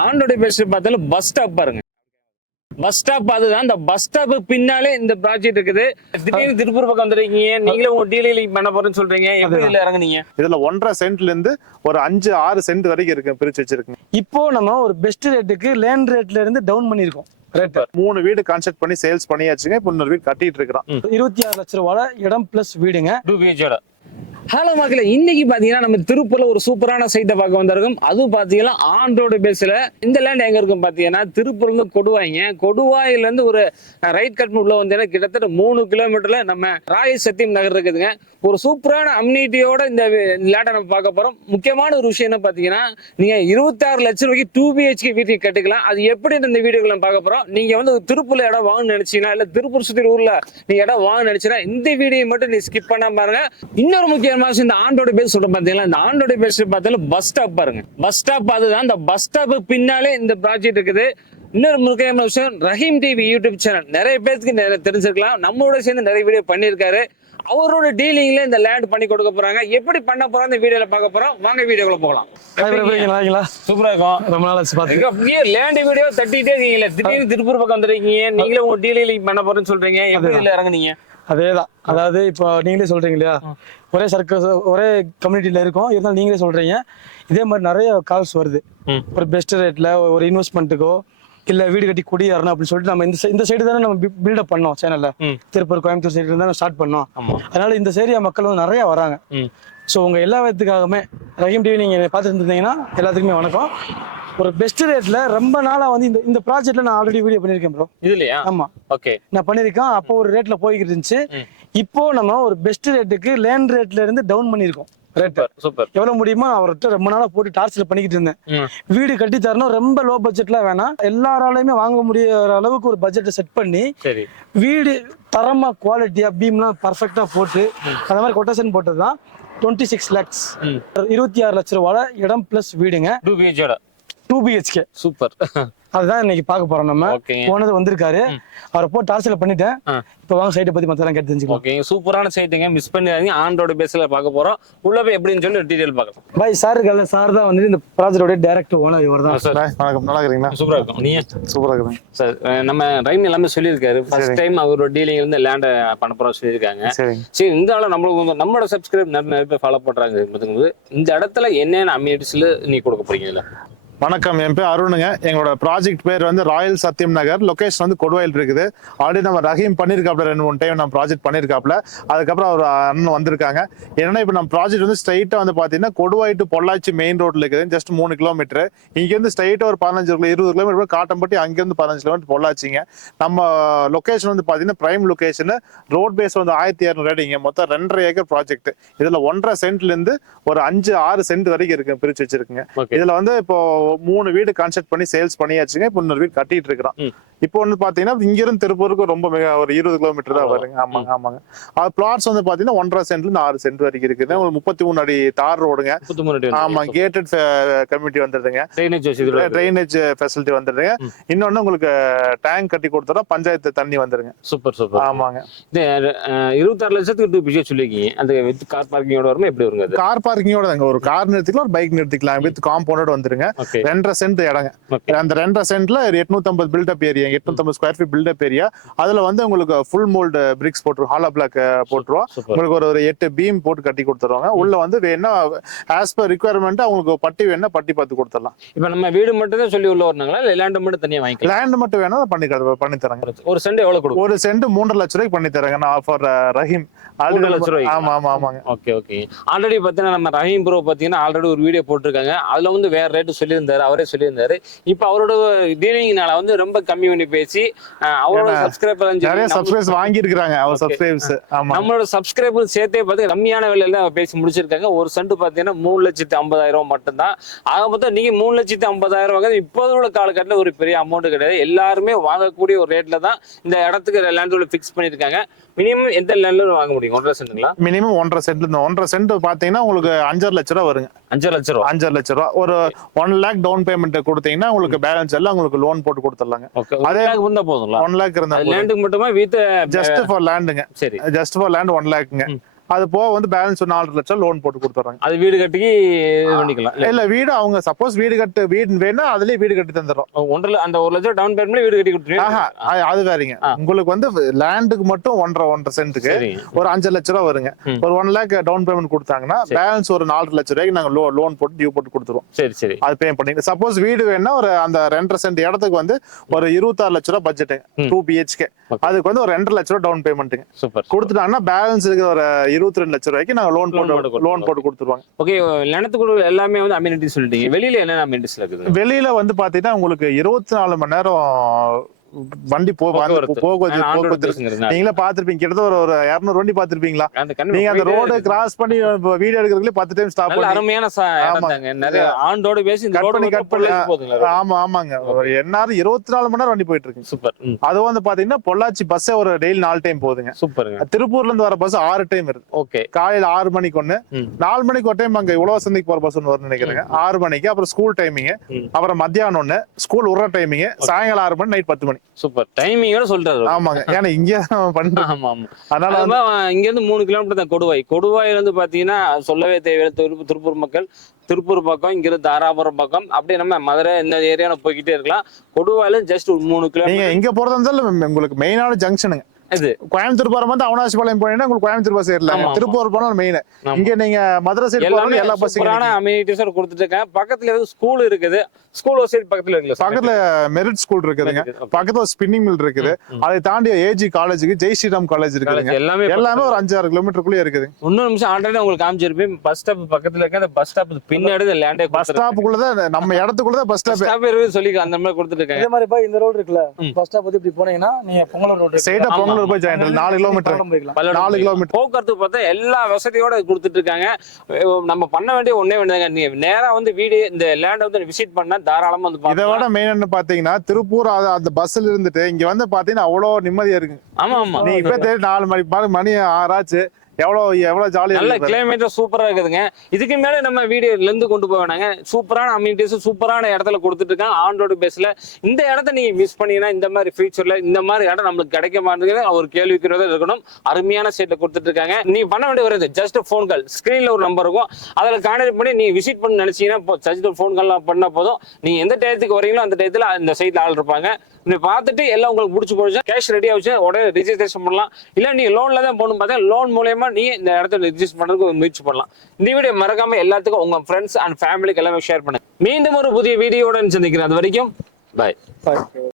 ஆண்டோட பேஸ்ட் பார்த்தாலும் bus stop பாருங்க. பஸ் ஸ்டாப் அதுதான். இந்த பஸ் ஸ்டாப் பின்னாலே இந்த ப்ராஜெக்ட் இருக்குது. திடீர்னு திருப்பூர் பக்கம் வந்துருக்கீங்க, நீங்களே உங்க டீலிங் பண்ண போறேன்னு சொல்றீங்க. எப்படி இதுல இறங்குனீங்க? இதுல 1.5 சென்ட்ல இருந்து ஒரு 5-6 சென்ட் வரைக்கும் இருக்கு, பிரிச்சு வச்சிருக்கோம். இப்போ நம்ம ஒரு பெஸ்ட் ரேட்டுக்கு லேண்ட் ரேட்ல இருந்து டவுன் பண்ணிருக்கோம். 3 வீடு கான்ஸ்ட்ரக்ட் பண்ணி சேல்ஸ் பண்ணியாச்சுங்க. இப்போ இன்னொரு வீடு கட்டிட்டு இருக்கிறோம். 26 லட்சம் ரூபாய் இடம் பிளஸ் வீடுங்க, 2 BHK. ஹலோ மக்களே, இன்னைக்கு பாத்தீங்கன்னா நம்ம திருப்பூர்ல ஒரு சூப்பரான சைட்டை பார்க்க வந்திருக்கோம். அதுவும் பாத்தீங்கன்னா ஆன் ரோடு பேஸ்ல இந்த லேண்ட் எங்க இருக்கும் பாத்தீங்கன்னா திருப்பூர்ல இருந்து கொடுவாய்ங்க. கொடுவாயில இருந்து ஒரு ரைட் கட் உள்ள வந்தீங்கன்னா கிட்டத்தட்ட 3 கிலோமீட்டர்ல நம்ம ராயல் சத்தியம் நகர் இருக்குதுங்க. ஒரு சூப்பரான அம்யூனிட்டியோட இந்த லேண்டை நம்ம பார்க்க போறோம். முக்கியமான ஒரு விஷயம் என்ன பாத்தீங்கன்னா, நீங்க 26 லட்சம் ரூபாய்க்கு 2 BHK வீட்டுக்கு கட்டிக்கலாம். அது எப்படி இந்த வீடியோக்குள்ள பார்க்க போறோம். நீங்க வந்து திருப்பூர்ல இடம் வாங்கணும்னு நினைச்சீங்கன்னா, இல்ல திருப்பூர் சுத்தி ஊர்ல நீங்க இடம் வாங்க நினைச்சீங்கன்னா இந்த வீடியோ மட்டும் நீ ஸ்கிப் பண்ணாம பாருங்க. இன்னொரு முக்கியமான இந்த ஆண்டோட பேஸ் சொல்ற பாத்தீங்களா, இந்த ஆண்டோட பேஸ் பார்த்தாலும் பஸ் ஸ்டாப் பாருங்க. பஸ் ஸ்டாப் அதுதான். இந்த பஸ் ஸ்டாப் பின்னாலே இந்த ப்ராஜெக்ட் இருக்குது. இன்னொரு முக்கியமான விஷயம், ரஹீம் டிவி யூடியூப் சேனல் நிறைய பேருக்கு தெரிஞ்சிருக்கலாம். நம்மளோட சேர்ந்து நிறைய வீடியோ பண்ணியிருக்காரு. அவரோட டீலிங்ல இந்த லேண்ட் பண்ணி கொடுக்க போறாங்க. எப்படி பண்ண போறோம் இந்த வீடியோல பார்க்க போறோம். வாங்க வீடியோக்குள்ள போகலாம். சூப்பரா இருக்கும். ரொம்ப நாள் ஆச்சு பாத்து. அப்படியே லேண்ட் வீடியோ தட்டிட்டே இருக்கீங்களா, திடீர்னு திருப்பூர் பக்கம் வந்துருக்கீங்க, நீங்களே உங்க டீலிங் பண்ண போறேன்னு சொல்றீங்க. எப்படி இதுல இறங்குனீங்க? அதேதான். அதாவது இப்போ நீங்களே சொல்றீங்க இல்லையா, ஒரே சர்க்கிள் ஒரே கம்யூனிட்டியில இருக்கும், இருந்தாலும் நீங்களே சொல்றீங்க. இதே மாதிரி நிறைய கால்ஸ் வருது. ஒரு பெஸ்ட் ரேட்ல ஒரு இன்வெஸ்ட்மெண்ட்டுக்கோ இல்ல வீடு கட்டி குடியேறணும் அப்படின்னு சொல்லிட்டு நம்ம இந்த சைடு தானே நம்ம பில்டப் பண்ணோம் சேனல்ல. திருப்பூர் கோயம்புத்தூர் சைடுல இருந்தா ஸ்டார்ட் பண்ணோம். அதனால இந்த ஏரியா மக்கள் வந்து நிறைய வராங்க. ஸோ உங்க எல்லா விதத்துக்காகவுமே ரஹீம் டிவி நீங்க பார்த்துட்டு இருந்தீங்கன்னா எல்லாத்துக்குமே வணக்கம். ஒரு பெஸ்ட் ரேட்ல ரொம்ப நாளா வந்து இந்த ப்ராஜெக்ட்ல நான் ஆல்ரெடி வீடியோ பண்ணிருக்கேன் ப்ரோ. இதுலயா? ஆமா, ஓகே, நான் பண்ணிருக்கேன். அப்போ ஒரு ரேட்ல போய்கிட்டு இருந்துச்சு. இப்போ நம்ம ஒரு பெஸ்ட் ரேட்டுக்கு லேண்ட் ரேட்ல இருந்து டவுன் பண்ணிருக்கோம். சூப்பர். எவ்வளவு முடியுமோ அவர்கிட்ட ரொம்ப நாளா போட்டு டார்ச்சர் பண்ணிக்கிட்டு இருந்தேன். வீடு கட்டி தரணும், ரொம்ப லோ பட்ஜெட்ல வேணாம், எல்லாராலையுமே வாங்க முடியற அளவுக்கு ஒரு பட்ஜெட்டை செட் பண்ணி வீடு தரமா குவாலிட்டியா பீம்லாம் பர்ஃபெக்டா போட்டு அந்த மாதிரி கொட்டேஷன் போட்டதுதான் 26 lakhs 26 லட்சம் ரூபாய் இடம் பிளஸ் வீடுங்க, 2 BHK. சூப்பர். அதுதான் இன்னைக்கு பார்க்க போறோம். நம்ம போனது வந்திருக்காரு, அவரை போட்டு டார்ச்சர் பண்ணிட்டேன். இப்போ வாங்க சைட்டை பத்தி மத்தெல்லாம் கேட்டு தெரிஞ்சுக்கலாம். ஓகே, சூப்பரான சைட்டுங்க, மிஸ் பண்ணிடாதீங்க. ஆன் ரோடு பேஸ்ல பார்க்க போறோம். உள்ள போய் எப்படின்னு சொல்லி டீடைல் பார்க்கலாம். பாய் சார் இருக்கல, சார் தான் வந்து இந்த ப்ராஜெக்டோட டைரக்ட் ஓனர் இவர் தான். வணக்கம், நல்லா இருக்கீங்களா? சூப்பரா இருக்கும். நீங்க? சூப்பரா இருக்கேன் சார். நம்ம ரைம் எல்லாமே சொல்லியிருக்காரு. ஃபர்ஸ்ட் டைம் அவரோட டீலிங்ல இருந்து லேண்ட் பண்ண போறோம் சொல்லியிருக்காங்க. சரி, இந்த ஆள நம்மளோட சப்ஸ்கிரைப் நிறைய பேர் ஃபாலோ பண்றாங்க. இந்த இடத்துல என்னென்ன அம்யூனிட்டிஸ்ல நீ கொடுக்க போறீங்களா? வணக்கம், என் பேர் அருணுங்க. எங்களோட ப்ராஜெக்ட் பேர் வந்து ராயல் சத்தியம் நகர். லொகேஷன் வந்து கொடுவாயில் இருக்குது. ஆல்ரெடி நம்ம ரஹீம் பண்ணியிருக்காப்ல, 2-3 டைம் நம்ம ப்ராஜெக்ட் பண்ணியிருக்காப்ல. அதுக்கப்புறம் அவர் அண்ணன் வந்திருக்காங்க. ஏன்னா இப்போ நம்ம ப்ராஜெக்ட் வந்து ஸ்ட்ரைட்டாக வந்து பார்த்தீங்கன்னா கொடுவாய் டு பொள்ளாச்சி மெயின் ரோட்ல இருக்குது. Just 3 kilometre. இங்கேருந்து ஸ்ட்ரைட்டாக ஒரு 20 கிலோமீட்டர் காட்டம்பட்டி, அங்கேருந்து 15 கிலோமீட்டர் பொள்ளாச்சிங்க. நம்ம லொகேஷன் வந்து பார்த்தீங்கன்னா பிரைம் லொகேஷன். ரோட் பேஸ் வந்து 1200 அடிங்க. மொத்தம் 2.5 ஏக்கர் ப்ராஜெக்ட். இதுல 1.5 சென்ட்ல இருந்து ஒரு 5-6 சென்ட் வரைக்கும் இருக்கு, பிரிச்சு வச்சிருக்குங்க. இதுல வந்து இப்போ 3 வீடு கான்ஸ்ட்ரக்ட் பண்ணி சேல்ஸ் பண்ணியாச்சுங்க. இப்போ இன்னொரு வீடு கட்டிட்டு இருக்கிறோம். இப்போ வந்து பாத்தீங்கன்னா இங்க இருந்து திருப்பூருக்கு ரொம்ப ஒரு 20 கிலோமீட்டர் தான் வருங்க. ஆமாங்க. அது பிளாட்ஸ் வந்து பாத்தீங்கன்னா 1.5 சென்ட்ல இருந்து 6 சென்ட் வரைக்கும் இருக்குது. ஒரு 33 அடி தார் ரோடுங்க. ஆமா, கேட்டட் கம்யூனிட்டி வந்துடுதுங்க. ட்ரைனேஜ் ஃபெசிலிட்டி வந்துடுங்க. இன்னொன்னு உங்களுக்கு டேங்க் கட்டி கொடுத்தா பஞ்சாயத்து தண்ணி வந்துருங்க. சூப்பர். ஆமாங்க. 26 லட்சத்துக்கு 2 BHK சொல்லிருக்கீங்க. அந்த வித் கார் பார்க்கிங்கோட வருமா? எப்படி வருங்க? கார் பார்க்கிங்கோட தாங்க. ஒரு கார் நிறுத்திக்கலாம், ஒரு பைக் நிறுத்திக்கலாம். வித் காம்பவுண்டோட வந்துருங்க. 2.5 சென்ட் இடங்க. அந்த 2.5 சென்ட்ல 850 built up area, 850 square feet built up area. அதுல வந்து உங்களுக்கு ஃபுல் மோல்டு பிரிக்ஸ் போட்டுருவோம், ஹாலோ பிளாக் போட்டுருவோம். உங்களுக்கு ஒரு 8 பீம் போட்டு கட்டி கொடுத்துருவாங்க. உள்ள வந்து வேணா ஆஸ் பர் ரிக்வயர்மெண்ட் அவங்களுக்கு பட்டி வேணா பட்டி பார்த்து கொடுத்துடலாம். இப்ப நம்ம வீடு மட்டும் தான் சொல்லி உள்ள வரணுங்களா, இல்ல லேண்ட் மட்டும் தனியா வாங்கிக்கலாம்? லேண்ட் மட்டும் வேணா பண்ணி தராங்க. ஒரு சென்ட் எவ்வளவு கொடுக்கும்? ஒரு சென்ட் 3.5 லட்சம் ரூபாய்க்கு பண்ணி தராங்க. நான் ஃபார் ரஹீம் 3 லட்சம் ரூபாய். ஆமாங்க. ஓகே. ஆல்ரெடி பாத்தீங்கன்னா நம்ம ரஹீம் ப்ரோ பாத்தீங்கன்னா ஆல்ரெடி ஒரு வீடியோ போட்டிருக்காங்க. அதுல வந்து வேற ரேட்டு சொல்லியிருந்தாரு, அவரே சொல்லியிருந்தாரு. இப்ப அவரோட டீலிங்னால வந்து ரொம்ப கம்மி பண்ணி பேசி அவரோட சப்ஸ்கிரைபர்ஸ் வாங்கி இருக்காங்க. அவர் சப்ஸ்கிரைபர்ஸ் நம்மளோட சப்ஸ்கிரைபர் சேர்த்தே பார்த்து கம்மியான விலையில பேசி முடிச்சிருக்காங்க. ஒரு சென்ட் பாத்தீங்கன்னா 3,50,000 மட்டும் தான். ஆக மொத்தம் நீங்க 3,50,000 இப்போது உள்ள காலகட்டத்தில் ஒரு பெரிய அமௌண்ட் கிடையாது. எல்லாருமே வாங்கக்கூடிய ஒரு ரேட்ல தான் இந்த இடத்துக்கு லேண்ட் பிக்ஸ் பண்ணிருக்காங்க. மினிமம் எந்த லேண்ட்ல வாங்க முடியும்? 1.5 சென்ட்ங்களா? மினிமம் 1.5 சென்ட்ல இருந்து 1.5 சென்ட் பாத்தீங்கன்னா உங்களுக்கு 5.5 லட்சம் ரூபாய் வருங்க. 5 லட்சம் ரூபாய். ஒரு 1 லேக் டவுன் பேமெண்ட் கொடுத்தீங்கன்னா உங்களுக்கு பேலன்ஸ் எல்லாம் உங்களுக்கு லோன் போட்டு கொடுத்துடலாங்க. அதே இருந்தா போதுங்களா? 1 லேக் இருந்தா லேண்டுக்கு மட்டுமா? வித் ஜஸ்ட் ஃபார் லேண்டுங்க. சரி, ஜஸ்ட் ஃபார் லேண்ட் 1 லேக்குங்க. அது போக வந்து பேலன்ஸ் ஒரு 4 லட்சம் லோன் போட்டு கொடுத்துறாங்க. அது வீடு கட்டி இது பண்ணிக்கலாம். இல்ல வீடு அவங்க சப்போஸ் வீடு வேணா அதுலயே வீடு கட்டி தந்துடும். அந்த 1 லட்சம் டவுன் பேமெண்ட்ல வீடு கட்டி கொடுத்துருவீங்க. அது வேறீங்க. உங்களுக்கு வந்து லேண்டுக்கு மட்டும் 1.5 சென்ட்டுக்கு ஒரு 5 லட்சம் ரூபாய் வருங்க. ஒரு 1 லேக் டவுன் பேமெண்ட் கொடுத்தாங்கன்னா பேலன்ஸ் ஒரு 4 லட்சம் ரூபாய்க்கு நாங்க லோன் போட்டு டியூ போட்டு கொடுத்துருவோம். சரி சரி. அது பே பண்ணி சப்போஸ் வீடு வேணா ஒரு அந்த 2.5 சென்ட் இடத்துக்கு வந்து ஒரு 26 லட்சம் ரூபாய் பட்ஜெட் 2 BHK. அதுக்கு வந்து ஒரு 2 லட்சம் ரூபாய் டவுன் பேமெண்ட்டுங்க. சூப்பர். கொடுத்துட்டாங்கன்னா பேலன்ஸ் இருக்கிற ஒரு 22 லட்சம் ரூபாய்க்கு நாங்க லோன் போட்டு கொடுத்துருவாங்க. ஓகே, நிலத்துக்குள்ள எல்லாமே வந்து அம்யூனிட்டி சொல்லிட்டீங்க. வெளியில என்னென்ன அம்யூனிட்டிஸ் இருக்குது? வெளியில வந்து பாத்தீங்கன்னா உங்களுக்கு 24 மணி நேரம் வண்டி போக்குவரத்து. நீங்களே பாத்திருப்பீங்க, கிட்டத்தட்ட ஒரு 200 வண்டி பாத்திருப்பீங்களா? நீங்க அந்த ரோடு கிராஸ் பண்ணி வீடியோ எடுக்கிறதுக்கு 10 டைம் ஸ்டாப் பண்ணி அருமையான நிறைய ஆண்டோட பேசி இந்த ரோடு கட் பண்ணி ஆமாங்க. என்னாரும் 24 மணி நேரம் வண்டி போயிட்டு இருக்கு. சூப்பர். அது வந்து பாத்தீங்கன்னா பொள்ளாச்சி பஸ் ஒரு டெய்லி 4 டைம் போகுதுங்க. சூப்பருங்க. திருப்பூர்ல இருந்து வர பஸ் 6 டைம் இருக்கு. ஓகே. காலையில 6 மணிக்கு ஒண்ணு, 4 மணிக்கு ஒரு டைம் அங்க உழவர் சந்தைக்கு போற பஸ் ஒன்று வரும்னு நினைக்கிறேங்க. 6 மணிக்கு, அப்புறம் ஸ்கூல் டைமிங், அப்புறம் மத்தியானம் ஒண்ணு, ஸ்கூல் விடுற டைமிங், சாயங்காலம் 6 மணி, நைட் 10 மணி. சூப்பர். டைமிங்கோட சொல்றாரு. ஆமாங்க, ஏன்னா இங்க பண்றோம். ஆமா ஆமா. அதனால இங்க இருந்து 3 கிலோமீட்டர் தான் கொடுவாய். கொடுவாயில இருந்து பாத்தீங்கன்னா சொல்லவே தேவையில்லை. திருப்பூர் மக்கள் திருப்பூர் பக்கம், இங்க இருந்து தாராபுரம் பக்கம், அப்படியே நம்ம மதுரை இந்த ஏரியால போய்கிட்டே இருக்கலாம். கொடுவாயில ஜஸ்ட் ஒரு 3 கிலோமீட்டர். நீங்க இங்க போறதா இருந்தாலும் உங்களுக்கு மெயினான ஜங்ஷனுங்க. இது கோயம்புத்தூர் போற மாதிரி அவனாசிபாளையம் போனீங்கன்னா உங்களுக்கு கோயம்புத்தூர் பஸ் ஏறலாம். திருப்பூர் போனாலும் மெயின். இங்க நீங்க மதுரை சைடு போறாங்க எல்லா பஸ்ஸும் அம்யூனிட்டிஸ் கொடுத்துட்டு இருக்காங்க. பக்கத்துல ஸ்கூல் இருக்குது. ஸ்கூல் சைடு பக்கத்துல இருக்குல்ல, பக்கத்துல மெரிட் ஸ்கூல் இருக்குதுங்க. பக்கத்துல ஸ்பின்னிங் மில் இருக்குது. அதை தாண்டி ஏஜி காலேஜுக்கு ஜெய் ஸ்ரீராம் காலேஜ் இருக்குதுங்க. எல்லாமே ஒரு 5-6 கிலோமீட்டருக்குள்ளே இருக்குது. இன்னொரு நிமிஷம் ஆல்ரெடி உங்களுக்கு காமிச்சிருப்பேன். பஸ் ஸ்டாப் பக்கத்துல இருக்க அந்த பஸ் ஸ்டாப் பின்னாடி லேண்டே பஸ் ஸ்டாப்புக்குள்ளதான் நம்ம இடத்துக்குள்ளதான் பஸ் ஸ்டாப் சொல்லி அந்த மாதிரி கொடுத்துட்டு இருக்காங்க. இதே மாதிரி இந்த ரோடு இருக்குல்ல, பஸ் ஸ்டாப் வந்து இப்படி போனீங்கன்னா நீங்க பொங்கலூர் ரோடு சைடா பொங்கலூர் போய் ஜாயின் 4 கிலோமீட்டர் 4 கிலோமீட்டர் போக்குவரத்து பார்த்தா எல்லா வசதியோட கொடுத்துட்டு இருக்காங்க. நம்ம பண்ண வேண்டிய ஒண்ணே வேண்டியதாங்க, நீங்க நேரா வந்து வீடியோ இந்த லேண்ட் வந்து விசிட் பண்ணா தாராளமா வந்து இதை விட மெயின் என்ன பாத்தீங்கன்னா திருப்பூர் அந்த பஸ்ல இருந்துட்டு இங்க வந்து பாத்தீங்கன்னா அவ்வளவு நிம்மதியா இருக்கு. ஆமா ஆமா. நீ இப்ப 4 மணி 6 ஆச்சு. எவ்வளவு ஜாலியா நல்ல கிளைமேட் சூப்பரா இருக்குதுங்க. இதுக்கு மேல நம்ம வீடியோல இருந்து கொண்டு போவாங்க. சூப்பரான அம்யூனிட்டிஸ் சூப்பரான இடத்துல கொடுத்துட்டு இருக்காங்க ஆன் ரோடு பேஸ்ல. இந்த இடத்த நீங்க மிஸ் பண்ணீங்கன்னா இந்த மாதிரி ஃபியூச்சர்ல இந்த மாதிரி இடம் நம்மளுக்கு கிடைக்க மாட்டேங்குது ஒரு கேள்விக்குறதா இருக்கணும். அருமையான சைட்ல கொடுத்துட்டு இருக்காங்க. நீ பண்ண வேண்டிய வருது ஜஸ்ட் போன் கால். ஸ்கிரீன்ல ஒரு நம்பர் இருக்கும், அதுல கான்டாக்ட் பண்ணி நீ விசிட் பண்ண நினைச்சீங்கன்னா ஜஸ்ட் போன் கால் பண்ண போதும். நீங்க எந்த டயத்துக்கு வரீங்களோ அந்த டயத்துல இந்த சைட்ல ஆள் இருப்பாங்க. நீ பார்த்துட்டு எல்லாம் உங்களுக்கு பிடிச்சி போச்சு, கேஷ் ரெடியா வச்சு உடனே ரிஜிஸ்ட்ரேஷன் பண்ணலாம். இல்ல நீ லோன்ல தான் போகணும் பார்த்தா லோன் மூலயமா நீ இந்த இடத்துல ரிஜிஸ்டர் பண்றதுக்கு முயற்சி பண்ணலாம். இந்த வீடியோ மறக்காம எல்லாத்துக்கும் உங்க ஃப்ரெண்ட்ஸ் அண்ட் ஃபேமிலிக்கு எல்லாமே ஷேர் பண்ணுங்க. மீண்டும் ஒரு புதிய வீடியோட சந்திக்கிறேன். அது வரைக்கும் பாய்.